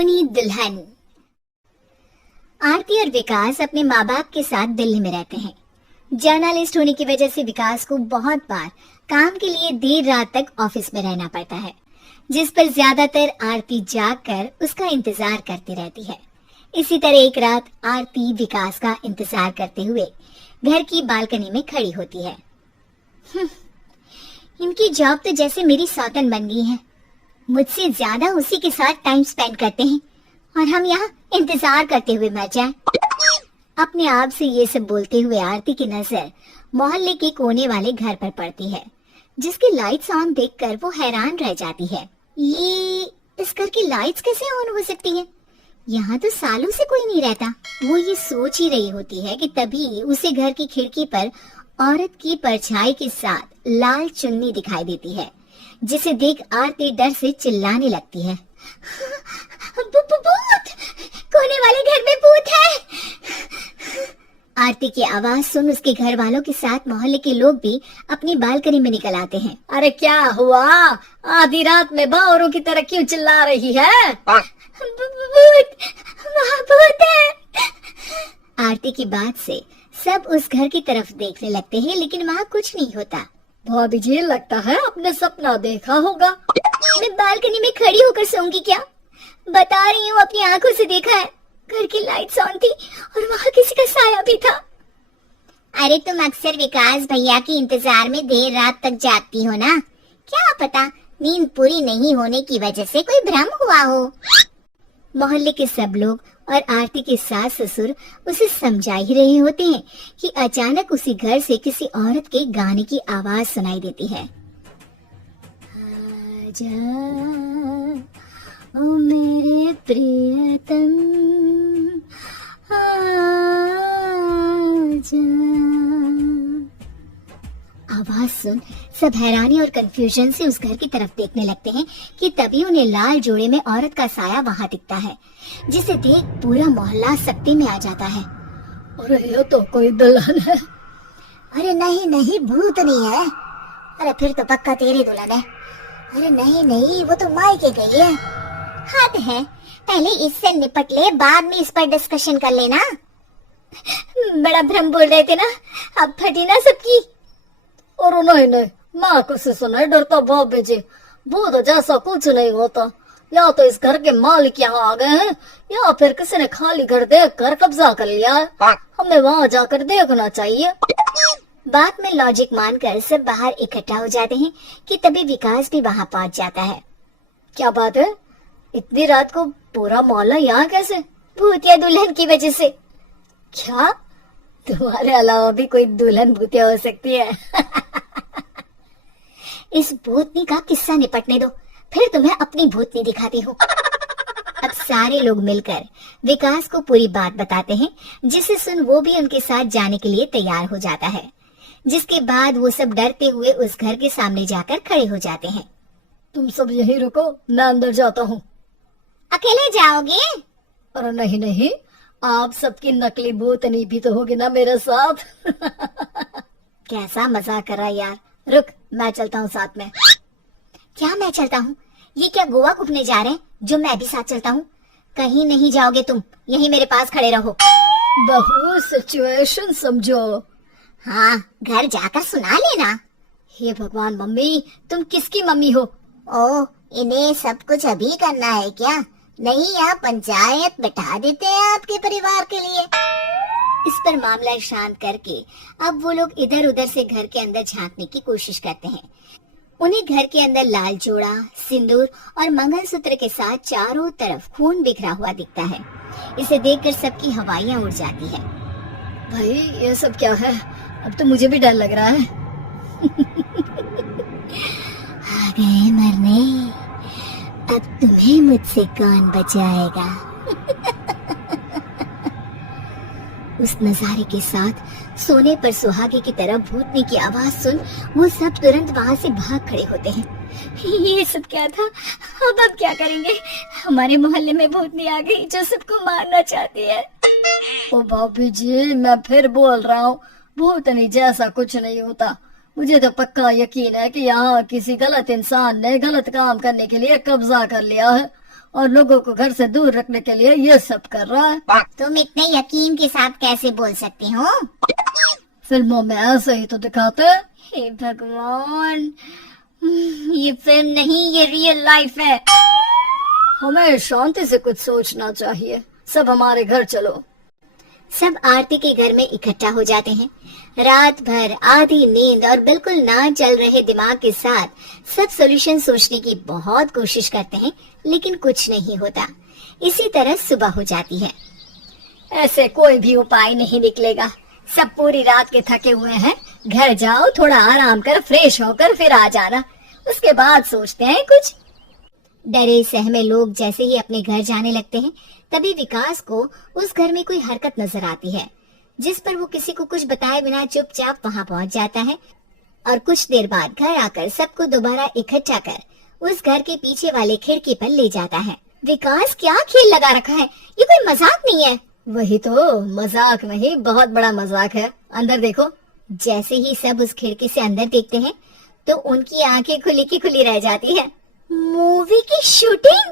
अनहोनी दुल्हन। आरती और विकास अपने माँ बाप के साथ दिल्ली में रहते हैं। जर्नलिस्ट होने की वजह से विकास को बहुत बार काम के लिए देर रात तक ऑफिस में रहना पड़ता है, जिस पर ज्यादातर आरती जागकर उसका इंतजार करती रहती है। इसी तरह एक रात आरती विकास का इंतजार करते हुए घर की बालकनी में खड़ी होती है। इनकी जॉब तो जैसे मेरी सौतन बन गई है। मुझसे ज्यादा उसी के साथ टाइम स्पेंड करते हैं और हम यहाँ इंतजार करते हुए मर जाएं। अपने आप से ये सब बोलते हुए आरती की नजर मोहल्ले के कोने वाले घर पर पड़ती है, जिसकी लाइट्स ऑन देखकर वो हैरान रह जाती है। ये इस घर की लाइट्स कैसे ऑन हो सकती है? यहाँ तो सालों से कोई नहीं रहता। वो ये सोच ही रही होती है कि तभी उसे घर की खिड़की पर औरत की परछाई के साथ लाल चुन्नी दिखाई देती है, जिसे देख आरती डर से चिल्लाने लगती है। भूत! कोने वाले घर में भूत है। आरती की आवाज सुन उसके घर वालों के साथ मोहल्ले के लोग भी अपनी बालकनी में निकल आते हैं। अरे क्या हुआ? आधी रात में बावरों की तरह क्यों चिल्ला रही है? भूत! वहाँ भूत है। आरती की बात से सब उस घर की तरफ देखने लगते हैं, लेकिन वहाँ कुछ नहीं होता। भाभी जी, लगता है आपने सपना देखा होगा। मैं बालकनी में खड़ी होकर सोऊंगी क्या? बता रही हूँ, अपनी आंखों से देखा है। घर की लाइट्स ऑन थी और वहाँ किसी का साया भी था। अरे तुम अक्सर विकास भैया के इंतजार में देर रात तक जागती हो ना, क्या पता नींद पूरी नहीं होने की वजह से कोई भ्रम हुआ हो। मोहल्ले के सब लोग और आरती के सास ससुर उसे समझा ही रहे होते हैं कि अचानक उसी घर से किसी औरत के गाने की आवाज सुनाई देती है। आजा ओ मेरे प्रियतम, आजा। आवाज सुन सब हैरानी और कंफ्यूजन से उस घर की तरफ देखने लगते हैं कि तभी उन्हें लाल जोड़े में औरत का साया वहाँ दिखता है, जिसे देख पूरा मोहल्ला सकते में आ जाता है। अरे ये तो कोई दुल्हन है। अरे नहीं नहीं, भूत नहीं है। अरे फिर तो पक्का तेरी दुल्हन है। अरे नहीं नहीं, वो तो मायके गई है। हद है, पहले इससे निपट ले, बाद में इस पर डिस्कशन कर लेना। बड़ा भ्रम बोल रहे थे ना, अब फटी ना सबकी। और नहीं नहीं, माँ को से सुना डरता भाभी जी। भूत जैसा कुछ नहीं होता। या तो इस घर के मालिक यहाँ आ गए हैं, या फिर किसी ने खाली घर देख कर कब्जा कर लिया है। हमें वहाँ जाकर देखना चाहिए। बात में लॉजिक मानकर सब बाहर इकट्ठा हो जाते हैं कि तभी विकास भी वहाँ पहुँच जाता है। क्या बात है? इतनी रात को पूरा मोहल्ला यहाँ कैसे? भूतिया दुल्हन की वजह से। क्या तुम्हारे अलावा भी कोई दुल्हन भूतिया हो सकती है? इस भूतनी का किस्सा निपटने दो, फिर तुम्हें अपनी भूतनी दिखाती हूँ। अब सारे लोग मिलकर विकास को पूरी बात बताते हैं, जिसे सुन वो भी उनके साथ जाने के लिए तैयार हो जाता है। जिसके बाद वो सब डरते हुए उस घर के सामने जाकर खड़े हो जाते हैं। तुम सब यहीं रुको, मैं अंदर जाता हूँ। अकेले जाओगे? अरे नहीं नहीं, आप सबकी नकली भूतनी भी तो होगी ना मेरे साथ। कैसा मजाक कर रहा यार। रुक, मैं चलता हूँ साथ में। क्या मैं चलता हूँ? ये क्या गोवा घूमने जा रहे हैं जो मैं भी साथ चलता हूँ? कहीं नहीं जाओगे तुम, यहीं मेरे पास खड़े रहो। बहू सिचुएशन समझो। हाँ, घर जाकर सुना लेना। हे भगवान, मम्मी तुम किसकी मम्मी हो? ओ, इन्हें सब कुछ अभी करना है क्या? नहीं, यहाँ पंचायत बैठा देते हैं आपके परिवार के लिए। इस पर मामला शांत करके अब वो लोग इधर उधर से घर के अंदर झांकने की कोशिश करते हैं। उन्हें घर के अंदर लाल जोड़ा, सिंदूर और मंगलसूत्र के साथ चारों तरफ खून बिखरा हुआ दिखता है। इसे देखकर सबकी हवाइयां उड़ जाती है। भाई ये सब क्या है? अब तो मुझे भी डर लग रहा है। आ गए मरने, अब तुम्हें मुझसे कौन बचाएगा? उस नजारे के साथ सोने पर सुहागे की तरह भूतनी की आवाज सुन वो सब तुरंत वहाँ से भाग खड़े होते हैं। ये सब क्या था? अब क्या करेंगे? हमारे मोहल्ले में भूतनी आ गई जो सबको मारना चाहती है। ओ भाभी जी, मैं फिर बोल रहा हूँ, भूतनी जैसा कुछ नहीं होता। मुझे तो पक्का यकीन है कि यहाँ किसी गलत इंसान ने गलत काम करने के लिए कब्जा कर लिया है और लोगों को घर से दूर रखने के लिए ये सब कर रहा है। तुम इतने यकीन के साथ कैसे बोल सकते हो? फिल्मों में ऐसे ही तो दिखाते हैं। हे भगवान, ये फिल्म नहीं, ये रियल लाइफ है। हमें शांति से कुछ सोचना चाहिए। सब हमारे घर चलो। सब आरती के घर में इकट्ठा हो जाते हैं। रात भर आधी नींद और बिल्कुल ना चल रहे दिमाग के साथ सब सॉल्यूशन सोचने की बहुत कोशिश करते हैं, लेकिन कुछ नहीं होता। इसी तरह सुबह हो जाती है। ऐसे कोई भी उपाय नहीं निकलेगा। सब पूरी रात के थके हुए हैं। घर जाओ, थोड़ा आराम कर, फ्रेश होकर फिर आ जाना। उसके बाद सोचते हैं कुछ। डरे सहमे लोग जैसे ही अपने घर जाने लगते हैं, तभी विकास को उस घर में कोई हरकत नजर आती है, जिस पर वो किसी को कुछ बताए बिना चुपचाप वहां पहुंच जाता है और कुछ देर बाद घर आकर सबको दोबारा इकट्ठा कर उस घर के पीछे वाले खिड़की पर ले जाता है। विकास, क्या खेल लगा रखा है? ये कोई मजाक नहीं है। वही तो, मजाक नहीं, बहुत बड़ा मजाक है। अंदर देखो। जैसे ही सब उस खिड़की से अंदर देखते हैं तो उनकी आंखें खुली की खुली रह जाती है। मूवी की शूटिंग!